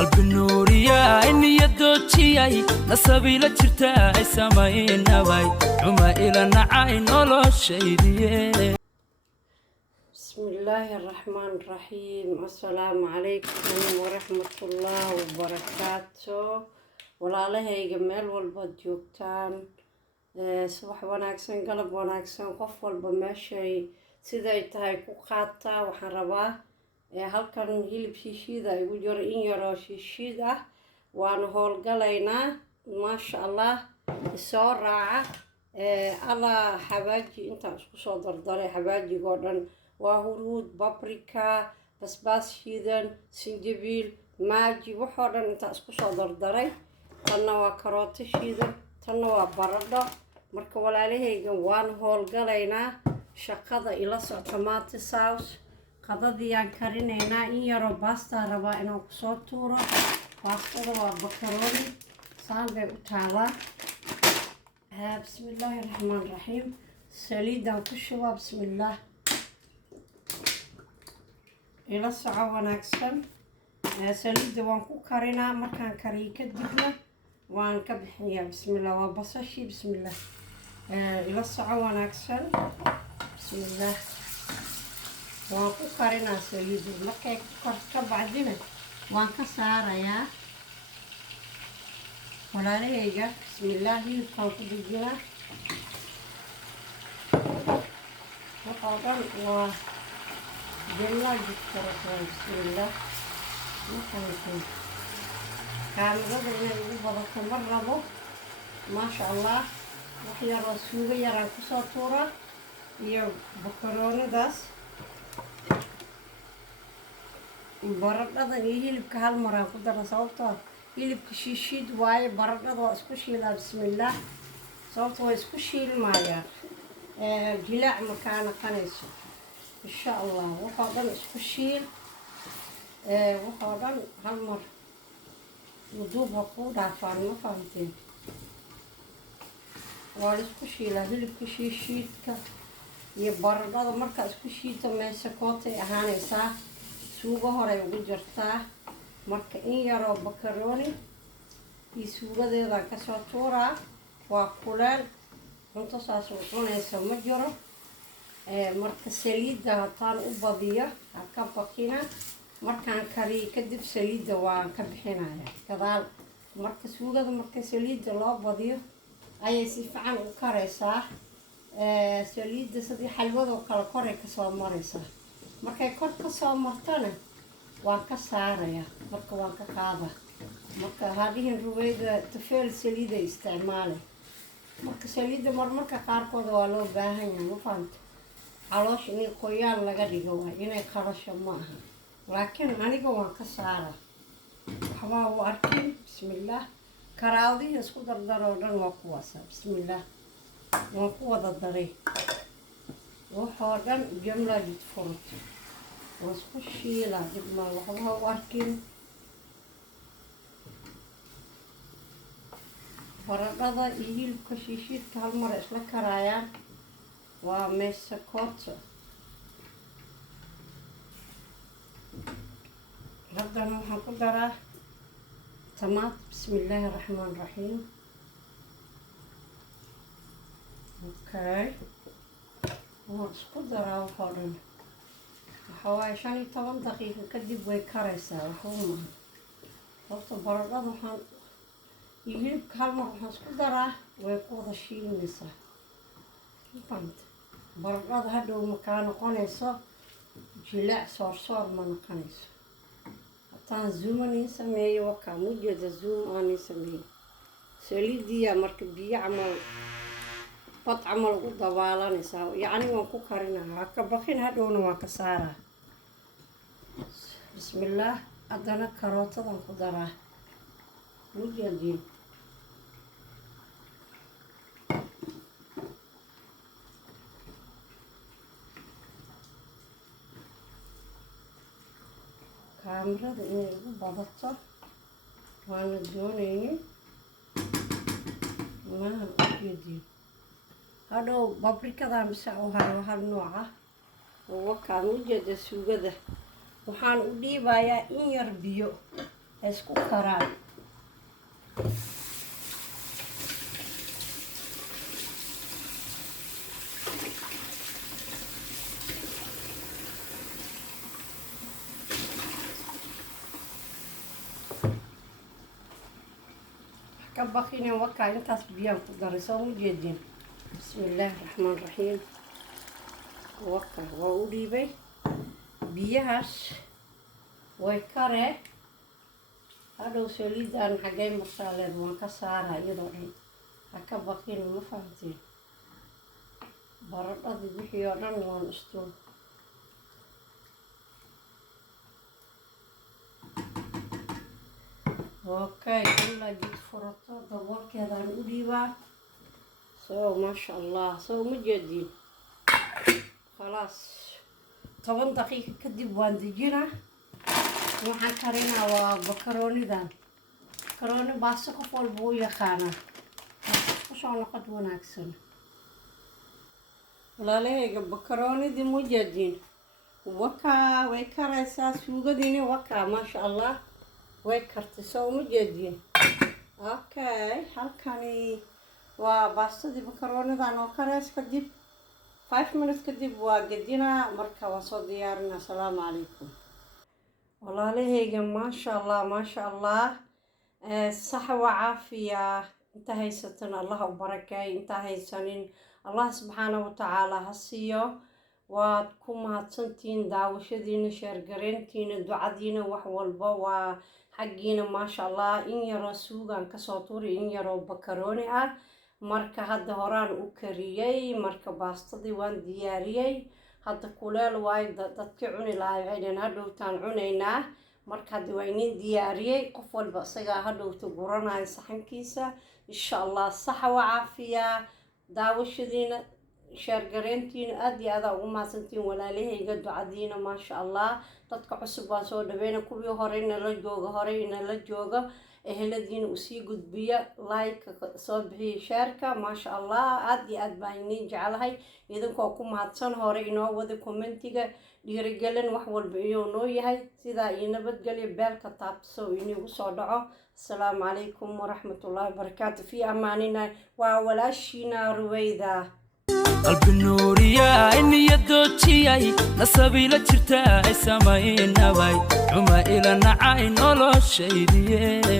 qalbi nuuriya niyadoochiyay nasabila jirta ay samaynabay uma ila nacay noloshaydiye بسم الله الرحمن الرحيم. السلام عليكم ورحمة الله وبركاته. walaalahey meel walba joogtaan subax wanaagsan galab wanaagsan qof walba meeshay siday tahay ku qaataa waxaan rabaa halkan hilib shiishiid ay ugu jiro in yaro shiishiid ah waan howlgalaynaa maasha Allah soo raaca alla xabaaji inta isku soo dardaray xabaajigo dhan waa huruud paprika basbaas shiidan sinjibiil maaji waxoo dhan inta isku soo dardaray tanna waa karooto shiidan tanna waa baradho marka walaalaheyga waan howlgalaynaa shaqada ila soo tomato sauce qadadii aan karinaynaa in yaro basta rabaa inaan ku soo tuuro bastada waa bakarooni saan bay u taalaa bismillaahi raxmaani raxiim saliidaan ku shubaa bismillaah ila soco wanaagsan saliidda waan ku karinaa markaan kariyo kadibna waan ka bixiyaa bismillaah waa basashii bismillaah ila soco wanaagsan bismillaah waan ku karinaa saliidda markay ku karto bacdina waan ka saarayaa walaalaheyga bismillaah hilibkaan ku dejinaa waxoo dhan waa جملة جدا بسم الله مثلا كاميرا إنه يبغى مرة ما شاء الله وحيا رسولة يرى كساتورة يا بكرونة داس برد هذا يهلب كهالمرة قدر صوته يهلب كشيشيد واي برد هذا اسكشي لا بسم الله صوته اسكشي المايا جلاع مكان قنيسه إن شاء الله وحاضر إسكشيل وحاضر هالمر وذوب هقود عفان ما فهمتين والإسكشيل هذا الكشيشيت يبرد هذا مركز إسكشيت ما سكوتي أهاني سا سوقه هراي وجرتا مركز إن يرى بكروني يسوقه ذا كساتورا وكلال منتصاص وطنيسة مجرى marka saliidda hataan u badiyo ka baqina markaan kariyo kadib saliidda waan ka bixinayaa gadaal marka suugada marka saliidda loo badiyo ayay si fiican u karaysaa saliidda sidii xalwada kala koray ka soo maraysaa markay kor ka soo martana waan ka saarayaa marka waan ka qaadaa marka haadihin ruwayda tafeel saliidda isticmaalay marka saliidda marmarka qaarkood waa loo baahan yahay ma fahamta علاش إني قيان لقدي جوا إني خرش معها لكن أنا جوا كسارة حوا وأركين بسم الله كراودي يسكت الضرورة وقواسة بسم الله وقوة الضري وحاجن جملة جتفرط وسكت شيلة جبنا وحوا وأركين فرقة يجيل كشيشيت كهالمرة إسلا كرايان ومسكوت هذا نحضره طماط بسم الله الرحمن الرحيم اوكي ونحضره وفرن حوالي 8 دقيقة كدب ويكرسه وحومه وقت برد وحن يجيب كلمة ونحضره ويقود الشيء النساء فهمت برقاد هادو مكان قنيسو جلاع صور ما نقنيسو حتى زوم نسميه وكا موجود زوم أنا نسميه سليدي مركب بي عمل بط عمل ضبالة نساو يعني وانكو كارينا هكا بخين هادو نواك سارة بسم الله أدنا كاروتا دانكو دارا موجودين كاميرا إني بضغطه وأنا دوني ما يدي هذا بابريكا ذا مسويها وهالنوعه وكان وجد السوق ذا وحان أدي بايا إن يربيو isku karaan. كبخيني وكا انتاس بيان كدرسو مجدين. بسم الله الرحمن الرحيم. وكا وأوليبي بيهاش ويكره هذا سوليد أنا حاجي مصالح وانكسارها يدورين كبخيني ما فهمتين برد أدي بحيارن وانستو اوكي كلها جيت فرطة دور كذا نقوليبا ما شاء الله مجدين خلاص 10 دقيقة كدب واندجينا waxaan karinaa waa bakaroonidan bakarooni baasto qof walba u yaqaana ku soo noqod wanaagsan walaalahayga bakaroonidii mujadin wakaa way karaysaa suugadiina wakaa maasha allah way kartay soo mujadin okay halkani waa baastadii bakaroonidan oo karays kadib 5 minutes kadib waa gadinaa marka waa soo diyaarinaa assalaamu calaykum walaalahayga ما شاء الله صحة وعافية انت هيستن الله وبركاي انت هيسنين الله سبحانه وتعالى هسيو وادكم هاتسنتين داوشدين شرقرينتين دعادين وحوالبا وحقين ما شاء الله إن يرو سوغان كسوطوري إن يرو بكروني marka hadda horaan u kariyay marka baastadii waan diyaariyay hadda kuleel waay dadka cuni lahaay waxay hadhowtaan cunaynaa marka hadda waa inin diyaariyay qof walba isaga hadhowta guranaya saxankiisa insha Allah sax wa caafiya daawashadiina sheergareyntiina aad iyo aad ugu maasantiin walaalahayga ducadiina ma sha Allah dadka cusub waa soo dhaweena kuwii horeyna la jooga eheladiina u sii gudbiya like soo bixiya shareka ma sha Allah aad iyo aad baan idin jecelahay idinkoo ku mahadsan hore inoo wada commentiga dhiirigelin wax walba inuu noo yahay sida ay nabadgelyo beelka taabso inuu soo dhaco assalaamu calaykum waraxmatullaahi wabarakaatuh fi amaanina waa walaashina Ruwayda qalbi nuuriya niyadoochiyay nasabila jirta ay sameynabay uma ila nacay noloshaydiye